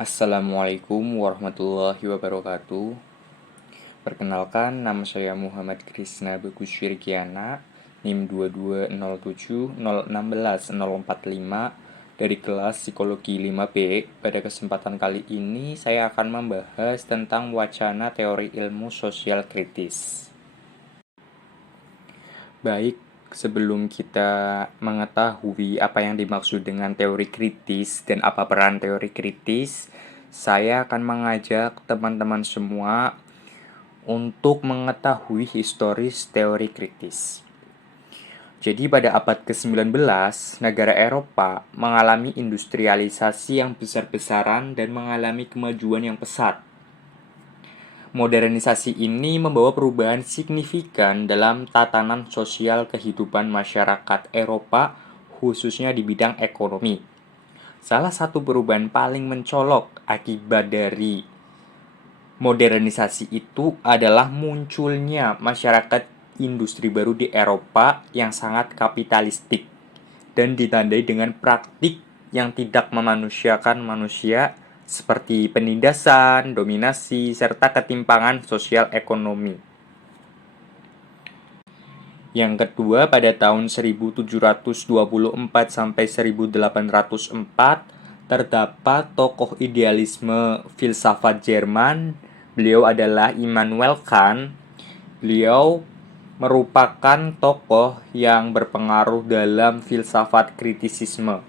Assalamualaikum warahmatullahi wabarakatuh. Perkenalkan, nama saya Muhammad Krisna Bagus Wirgiana, NIM 22070160045 dari kelas Psikologi 5B. Pada kesempatan kali ini, saya akan membahas tentang wacana teori ilmu sosial kritis. Baik, sebelum kita mengetahui apa yang dimaksud dengan teori kritis dan apa peran teori kritis, saya akan mengajak teman-teman semua untuk mengetahui historis teori kritis. Jadi pada abad ke-19, negara Eropa mengalami industrialisasi yang besar-besaran dan mengalami kemajuan yang pesat. Modernisasi ini membawa perubahan signifikan dalam tatanan sosial kehidupan masyarakat Eropa, khususnya di bidang ekonomi. Salah satu perubahan paling mencolok akibat dari modernisasi itu adalah munculnya masyarakat industri baru di Eropa yang sangat kapitalistik dan ditandai dengan praktik yang tidak memanusiakan manusia seperti penindasan, dominasi, serta ketimpangan sosial ekonomi. Yang kedua, pada tahun 1724 sampai 1804 terdapat tokoh idealisme filsafat Jerman. Beliau adalah Immanuel Kant. Beliau merupakan tokoh yang berpengaruh dalam filsafat kritisisme.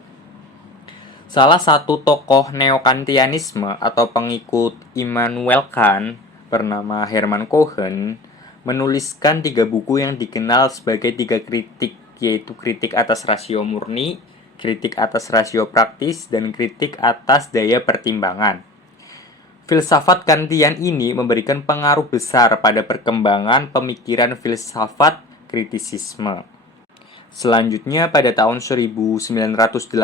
Salah satu tokoh neokantianisme atau pengikut Immanuel Kant bernama Hermann Cohen menuliskan 3 buku yang dikenal sebagai 3 kritik, yaitu kritik atas rasio murni, kritik atas rasio praktis, dan kritik atas daya pertimbangan. Filsafat Kantian ini memberikan pengaruh besar pada perkembangan pemikiran filsafat kritisisme. Selanjutnya pada tahun 1983,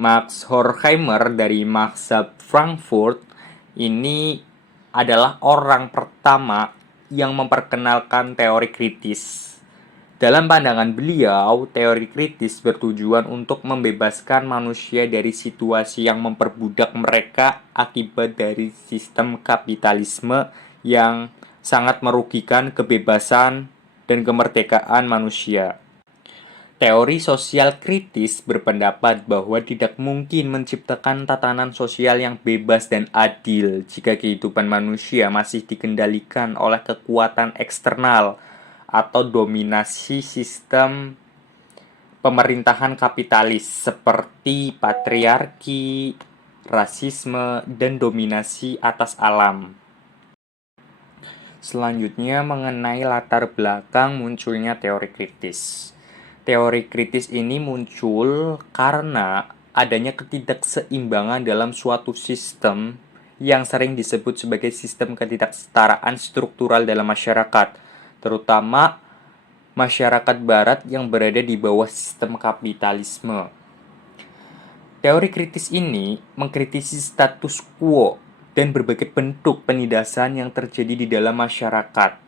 Max Horkheimer dari Mazhab Frankfurt ini adalah orang pertama yang memperkenalkan teori kritis. Dalam pandangan beliau, teori kritis bertujuan untuk membebaskan manusia dari situasi yang memperbudak mereka akibat dari sistem kapitalisme yang sangat merugikan kebebasan dan kemerdekaan manusia. Teori sosial kritis berpendapat bahwa tidak mungkin menciptakan tatanan sosial yang bebas dan adil jika kehidupan manusia masih dikendalikan oleh kekuatan eksternal atau dominasi sistem pemerintahan kapitalis seperti patriarki, rasisme, dan dominasi atas alam. Selanjutnya mengenai latar belakang munculnya teori kritis. Teori kritis ini muncul karena adanya ketidakseimbangan dalam suatu sistem yang sering disebut sebagai sistem ketidaksetaraan struktural dalam masyarakat, terutama masyarakat barat yang berada di bawah sistem kapitalisme. Teori kritis ini mengkritisi status quo dan berbagai bentuk penindasan yang terjadi di dalam masyarakat.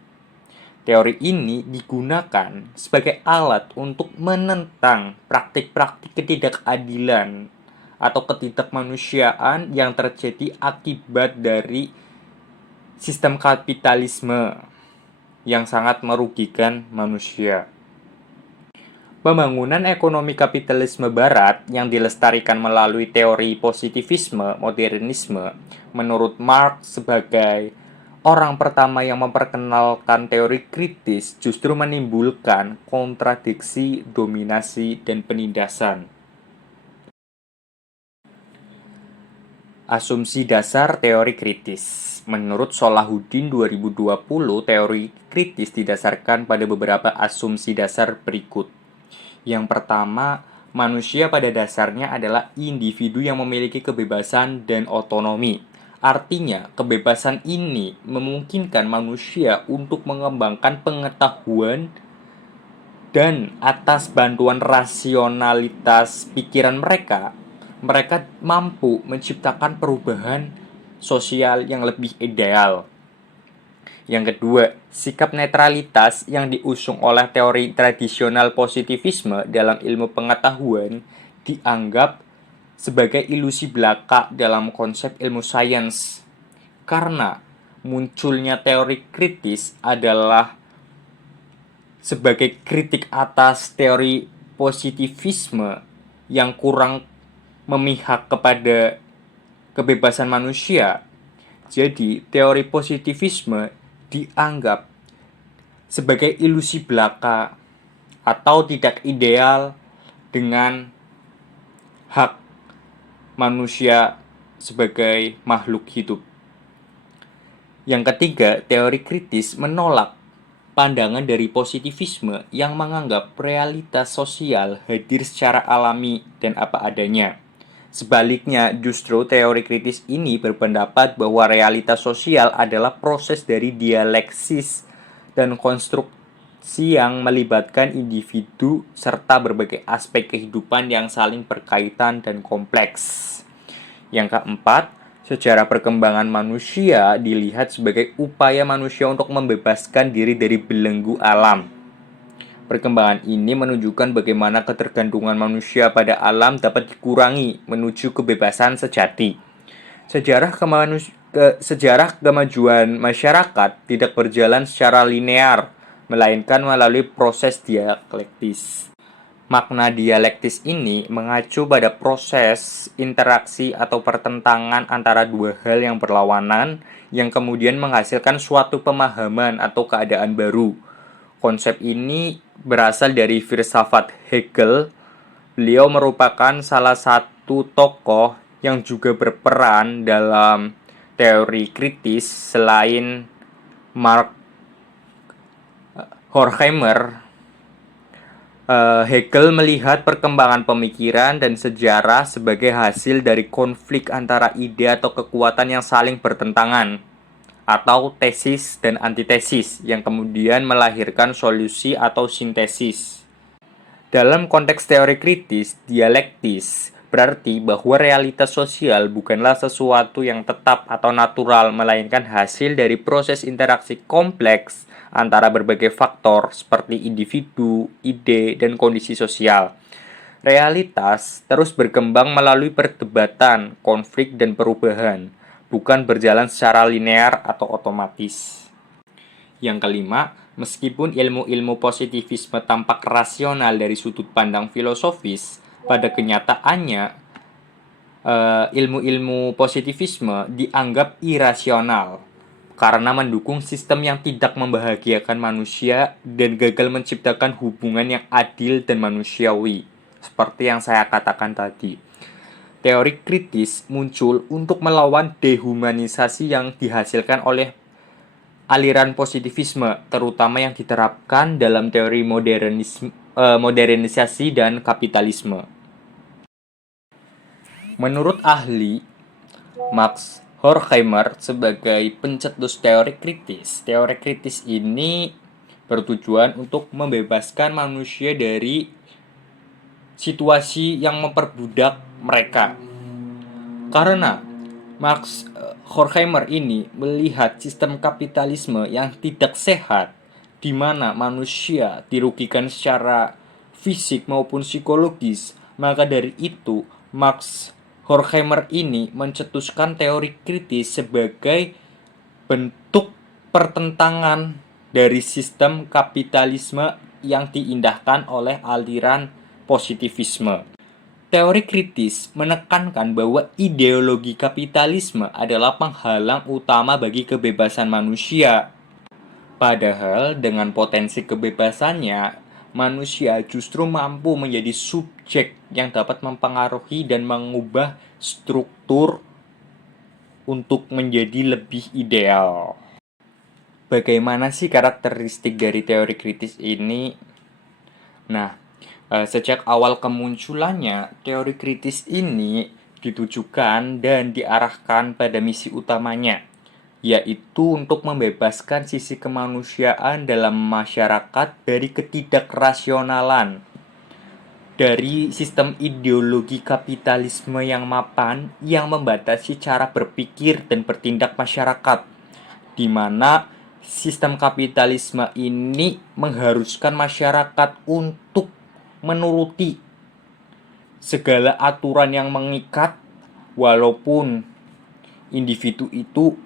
Teori ini digunakan sebagai alat untuk menentang praktik-praktik ketidakadilan atau ketidakmanusiaan yang terjadi akibat dari sistem kapitalisme yang sangat merugikan manusia. Pembangunan ekonomi kapitalisme barat yang dilestarikan melalui teori positivisme modernisme menurut Marx sebagai orang pertama yang memperkenalkan teori kritis justru menimbulkan kontradiksi, dominasi, dan penindasan. Asumsi dasar teori kritis. Menurut Solahuddin 2020, teori kritis didasarkan pada beberapa asumsi dasar berikut. Yang pertama, manusia pada dasarnya adalah individu yang memiliki kebebasan dan otonomi. Artinya, kebebasan ini memungkinkan manusia untuk mengembangkan pengetahuan dan atas bantuan rasionalitas pikiran mereka mampu menciptakan perubahan sosial yang lebih ideal. Yang kedua, sikap netralitas yang diusung oleh teori tradisional positivisme dalam ilmu pengetahuan dianggap sebagai ilusi belaka dalam konsep ilmu sains. Karena munculnya teori kritis adalah sebagai kritik atas teori positivisme yang kurang memihak kepada kebebasan manusia. Jadi, teori positivisme dianggap sebagai ilusi belaka atau tidak ideal dengan hak manusia sebagai makhluk hidup. Yang ketiga, teori kritis menolak pandangan dari positivisme yang menganggap realitas sosial hadir secara alami dan apa adanya. Sebaliknya, justru teori kritis ini berpendapat bahwa realitas sosial adalah proses dari dialeksis dan konstruksi yang melibatkan individu serta berbagai aspek kehidupan yang saling berkaitan dan kompleks. Yang keempat, sejarah perkembangan manusia dilihat sebagai upaya manusia untuk membebaskan diri dari belenggu alam. Perkembangan ini menunjukkan bagaimana ketergantungan manusia pada alam dapat dikurangi menuju kebebasan sejati. Sejarah kemajuan masyarakat tidak berjalan secara linear, melainkan melalui proses dialektis. Makna dialektis ini mengacu pada proses interaksi atau pertentangan antara dua hal yang berlawanan yang kemudian menghasilkan suatu pemahaman atau keadaan baru. Konsep ini berasal dari filsafat Hegel. Beliau merupakan salah satu tokoh yang juga berperan dalam teori kritis selain Mark Horkheimer. Hegel melihat perkembangan pemikiran dan sejarah sebagai hasil dari konflik antara ide atau kekuatan yang saling bertentangan, atau tesis dan antitesis yang kemudian melahirkan solusi atau sintesis. Dalam konteks teori kritis, dialektis berarti bahwa realitas sosial bukanlah sesuatu yang tetap atau natural, melainkan hasil dari proses interaksi kompleks antara berbagai faktor seperti individu, ide, dan kondisi sosial. Realitas terus berkembang melalui perdebatan, konflik, dan perubahan, bukan berjalan secara linear atau otomatis. Yang kelima, meskipun ilmu-ilmu positivisme tampak rasional dari sudut pandang filosofis, pada kenyataannya ilmu-ilmu positivisme dianggap irasional karena mendukung sistem yang tidak membahagiakan manusia dan gagal menciptakan hubungan yang adil dan manusiawi, seperti yang saya katakan tadi. Teori kritis muncul untuk melawan dehumanisasi yang dihasilkan oleh aliran positivisme, terutama yang diterapkan dalam teori modernisasi dan kapitalisme. Menurut ahli Max Horkheimer sebagai pencetus teori kritis ini bertujuan untuk membebaskan manusia dari situasi yang memperbudak mereka. Karena Max Horkheimer ini melihat sistem kapitalisme yang tidak sehat, di mana manusia dirugikan secara fisik maupun psikologis. Maka dari itu, Max Horkheimer ini mencetuskan teori kritis sebagai bentuk pertentangan dari sistem kapitalisme yang diindahkan oleh aliran positivisme. Teori kritis menekankan bahwa ideologi kapitalisme adalah penghalang utama bagi kebebasan manusia. Padahal dengan potensi kebebasannya, manusia justru mampu menjadi subjek yang dapat mempengaruhi dan mengubah struktur untuk menjadi lebih ideal. Bagaimana sih karakteristik dari teori kritis ini? Nah, sejak awal kemunculannya, teori kritis ini ditujukan dan diarahkan pada misi utamanya, yaitu untuk membebaskan sisi kemanusiaan dalam masyarakat dari ketidakrasionalan, dari sistem ideologi kapitalisme yang mapan yang membatasi cara berpikir dan bertindak masyarakat, di mana sistem kapitalisme ini mengharuskan masyarakat untuk menuruti segala aturan yang mengikat, walaupun individu itu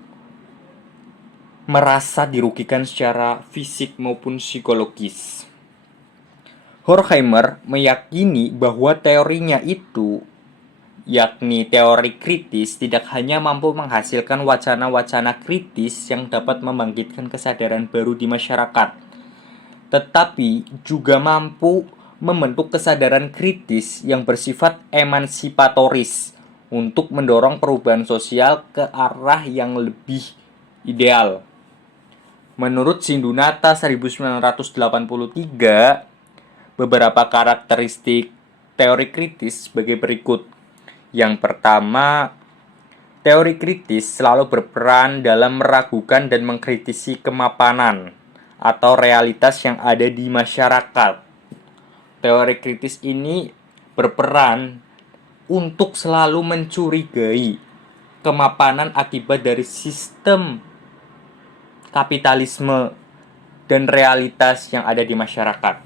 merasa dirugikan secara fisik maupun psikologis. Horkheimer meyakini bahwa teorinya itu, yakni teori kritis, tidak hanya mampu menghasilkan wacana-wacana kritis yang dapat membangkitkan kesadaran baru di masyarakat, tetapi juga mampu membentuk kesadaran kritis yang bersifat emansipatoris untuk mendorong perubahan sosial ke arah yang lebih ideal. Menurut Sindunata 1983, beberapa karakteristik teori kritis sebagai berikut. Yang pertama, teori kritis selalu berperan dalam meragukan dan mengkritisi kemapanan atau realitas yang ada di masyarakat. Teori kritis ini berperan untuk selalu mencurigai kemapanan akibat dari sistem kapitalisme dan realitas yang ada di masyarakat.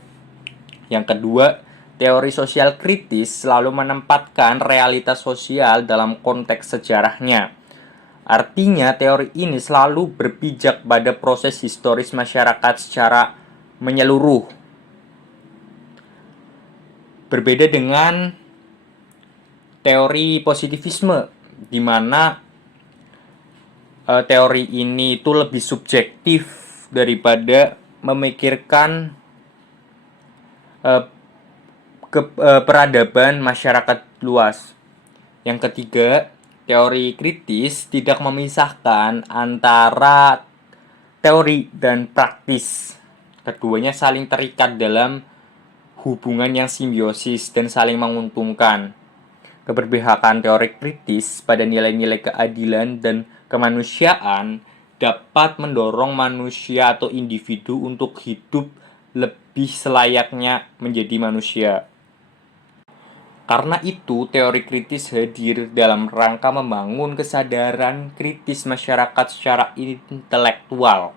Yang kedua, teori sosial kritis selalu menempatkan realitas sosial dalam konteks sejarahnya. Artinya, teori ini selalu berpijak pada proses historis masyarakat secara menyeluruh. Berbeda dengan teori positivisme, di mana teori ini itu lebih subjektif daripada memikirkan peradaban masyarakat luas. Yang ketiga, teori kritis tidak memisahkan antara teori dan praktis. Keduanya saling terikat dalam hubungan yang simbiosis dan saling menguntungkan. Keberpihakan teori kritis pada nilai-nilai keadilan dan kemanusiaan dapat mendorong manusia atau individu untuk hidup lebih selayaknya menjadi manusia. Karena itu, teori kritis hadir dalam rangka membangun kesadaran kritis masyarakat secara intelektual.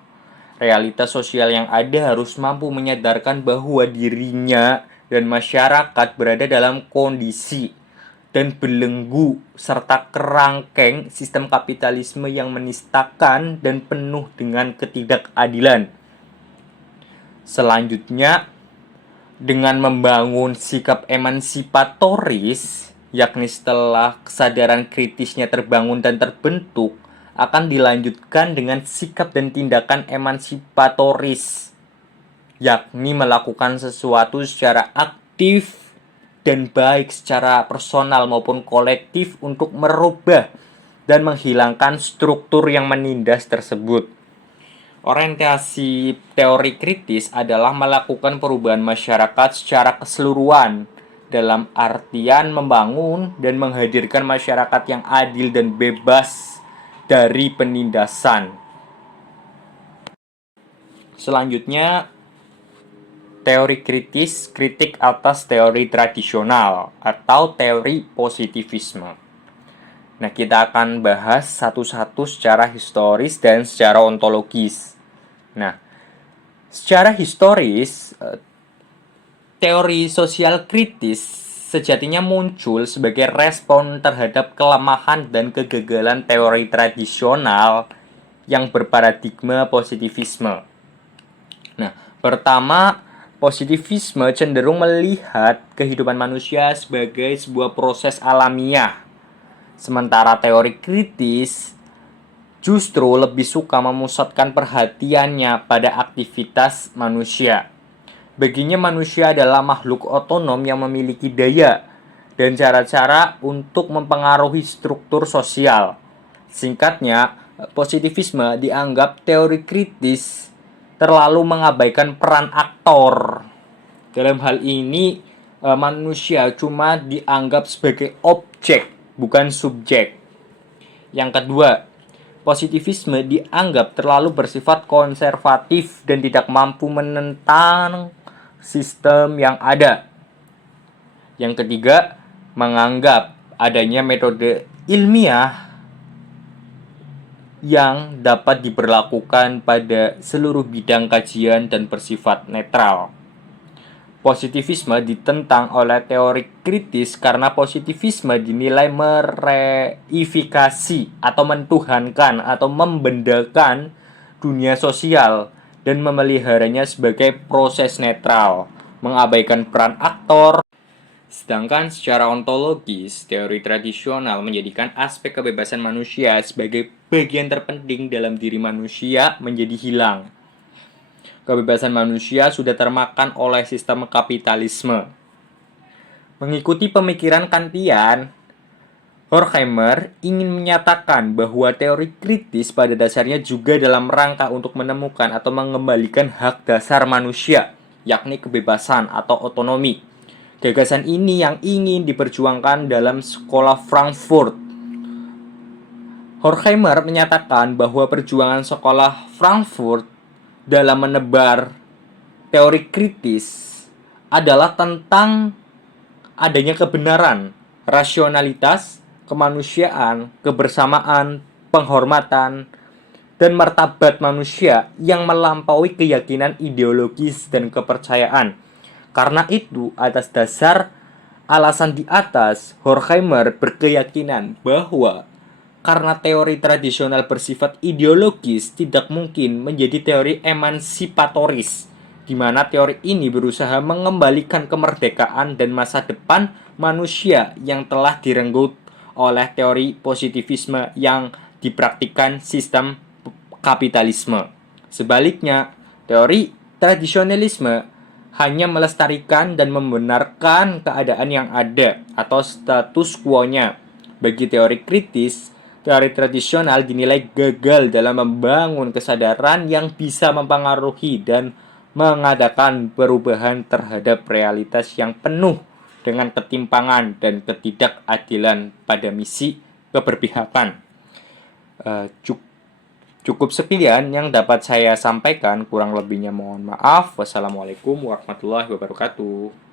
Realitas sosial yang ada harus mampu menyadarkan bahwa dirinya dan masyarakat berada dalam kondisi dan belenggu serta kerangkeng sistem kapitalisme yang menistakan dan penuh dengan ketidakadilan. Selanjutnya, dengan membangun sikap emansipatoris, yakni setelah kesadaran kritisnya terbangun dan terbentuk, akan dilanjutkan dengan sikap dan tindakan emansipatoris, yakni melakukan sesuatu secara aktif dan baik secara personal maupun kolektif untuk merubah dan menghilangkan struktur yang menindas tersebut. Orientasi teori kritis adalah melakukan perubahan masyarakat secara keseluruhan dalam artian membangun dan menghadirkan masyarakat yang adil dan bebas dari penindasan. Selanjutnya, teori kritis, kritik atas teori tradisional atau teori positivisme. Nah, kita akan bahas satu-satu secara historis dan secara ontologis. Nah, secara historis, teori sosial kritis sejatinya muncul sebagai respon terhadap kelemahan dan kegagalan teori tradisional yang berparadigma positivisme. Nah, pertama, positivisme cenderung melihat kehidupan manusia sebagai sebuah proses alamiah. Sementara teori kritis justru lebih suka memusatkan perhatiannya pada aktivitas manusia. Baginya manusia adalah makhluk otonom yang memiliki daya dan cara-cara untuk mempengaruhi struktur sosial. Singkatnya, positivisme dianggap teori kritis terlalu mengabaikan peran aktor. Dalam hal ini, manusia cuma dianggap sebagai objek, bukan subjek. Yang kedua, positivisme dianggap terlalu bersifat konservatif dan tidak mampu menentang sistem yang ada. Yang ketiga, menganggap adanya metode ilmiah yang dapat diberlakukan pada seluruh bidang kajian dan bersifat netral. Positivisme ditentang oleh teori kritis karena positivisme dinilai mereifikasi atau mentuhankan atau membendakan dunia sosial dan memeliharanya sebagai proses netral, mengabaikan peran aktor. Sedangkan secara ontologis, teori tradisional menjadikan aspek kebebasan manusia sebagai bagian terpenting dalam diri manusia menjadi hilang. Kebebasan manusia sudah termakan oleh sistem kapitalisme. Mengikuti pemikiran Kantian, Horkheimer ingin menyatakan bahwa teori kritis pada dasarnya juga dalam rangka untuk menemukan atau mengembalikan hak dasar manusia, yakni kebebasan atau otonomi. Gagasan ini yang ingin diperjuangkan dalam sekolah Frankfurt. Horkheimer menyatakan bahwa perjuangan sekolah Frankfurt dalam menebar teori kritis adalah tentang adanya kebenaran, rasionalitas, kemanusiaan, kebersamaan, penghormatan, dan martabat manusia yang melampaui keyakinan ideologis dan kepercayaan. Karena itu, atas dasar alasan di atas, Horkheimer berkeyakinan bahwa karena teori tradisional bersifat ideologis tidak mungkin menjadi teori emansipatoris, di mana teori ini berusaha mengembalikan kemerdekaan dan masa depan manusia yang telah direnggut oleh teori positivisme yang dipraktikkan sistem kapitalisme. Sebaliknya, teori tradisionalisme hanya melestarikan dan membenarkan keadaan yang ada atau status quo-nya. Bagi teori kritis, teori tradisional dinilai gagal dalam membangun kesadaran yang bisa mempengaruhi dan mengadakan perubahan terhadap realitas yang penuh dengan ketimpangan dan ketidakadilan pada misi keberpihakan. Cukup sekian yang dapat saya sampaikan, kurang lebihnya mohon maaf. Wassalamualaikum warahmatullahi wabarakatuh.